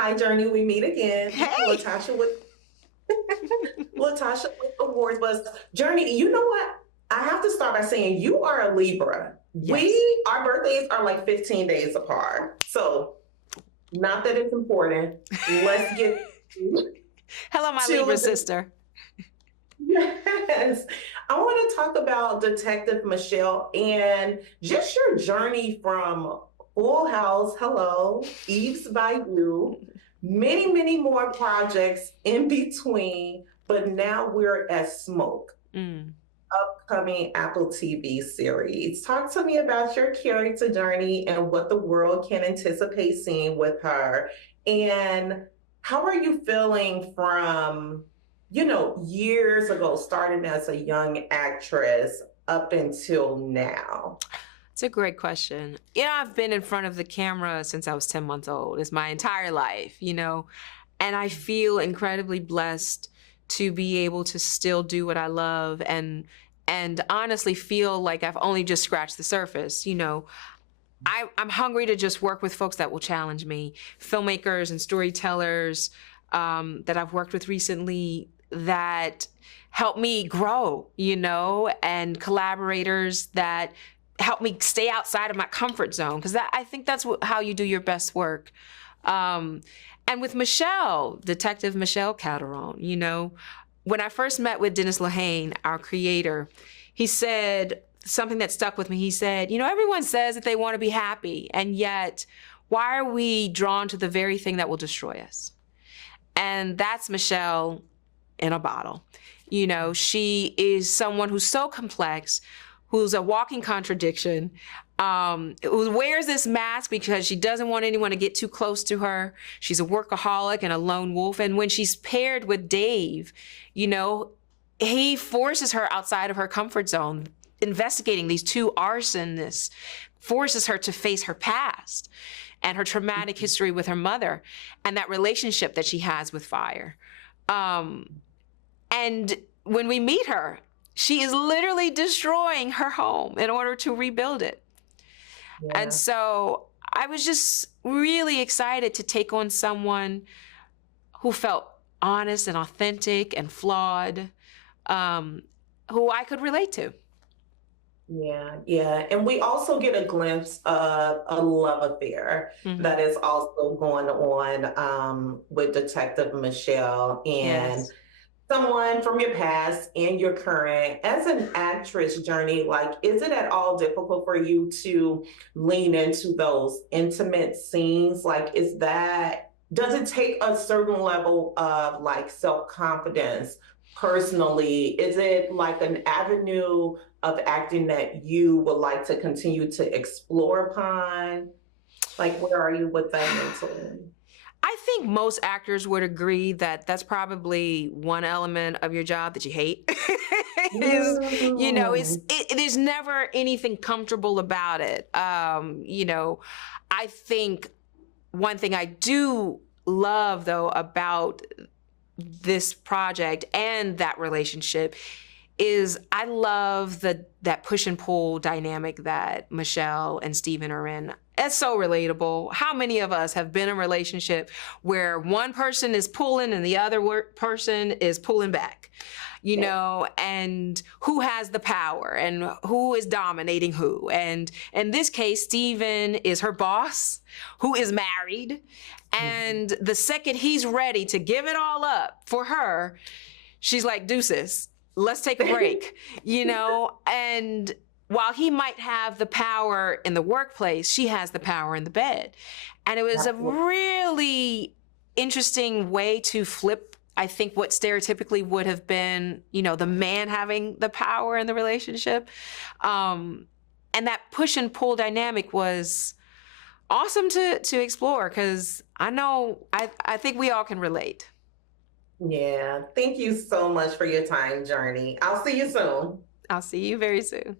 Hi, Jurnee. We meet again. Hey. Latasha with Latasha with Awards Buzz. Jurnee, you know what? I have to start by saying you are a Libra. Yes. Our birthdays are like 15 days apart. So, not that it's important. Let's get Hello, my Libra to sister. yes. I want to talk about Detective Michelle and just your journey from Full House, hello, Eve's by You, many, many more projects in between, but now we're at Smoke, Mm. upcoming Apple TV series. Talk to me about your character journey and what the world can anticipate seeing with her. And how are you feeling from, years ago, starting as a young actress up until now? It's a great question. I've been in front of the camera since I was 10 months old. It's my entire life, and I feel incredibly blessed to be able to still do what I love and honestly feel like I've only just scratched the surface. I'm hungry to just work with folks that will challenge me, filmmakers and storytellers that I've worked with recently that help me grow, and collaborators that help me stay outside of my comfort zone, because I think that's how you do your best work. And with Michelle, Detective Michelle Calderone, when I first met with Dennis Lehane, our creator, he said something that stuck with me. He said, everyone says that they want to be happy, and yet why are we drawn to the very thing that will destroy us? And that's Michelle in a bottle. She is someone who's so complex, who's a walking contradiction, who wears this mask because she doesn't want anyone to get too close to her. She's a workaholic and a lone wolf. And when she's paired with Dave, he forces her outside of her comfort zone. Investigating these two arsonists forces her to face her past and her traumatic history with her mother and that relationship that she has with fire. And when we meet her, she is literally destroying her home in order to rebuild it. And Yeah. so I was just really excited to take on someone who felt honest and authentic and flawed, who I could relate to. Yeah, yeah. And we also get a glimpse of a love affair Mm-hmm. that is also going on with Detective Michelle and Yes. someone from your past and your current. As an actress journey, like, is it at all difficult for you to lean into those intimate scenes? Like, does it take a certain level of like self-confidence personally? Is it like an avenue of acting that you would like to continue to explore upon? Like, where are you with that mentally? I think most actors would agree that that's probably one element of your job that you hate. is Mm. there's never anything comfortable about it. I think one thing I do love though about this project and that relationship is I love that push and pull dynamic that Michelle and Steven are in. It's so relatable. How many of us have been in a relationship where one person is pulling and the other person is pulling back, and who has the power and who is dominating who? And in this case, Steven is her boss, who is married. And the second he's ready to give it all up for her, she's like, deuces, let's take a break, and while he might have the power in the workplace, she has the power in the bed. And it was a really interesting way to flip, I think, what stereotypically would have been, the man having the power in the relationship. And that push and pull dynamic was awesome to explore, because I think we all can relate. Yeah. Thank you so much for your time, Journey. I'll see you soon. I'll see you very soon.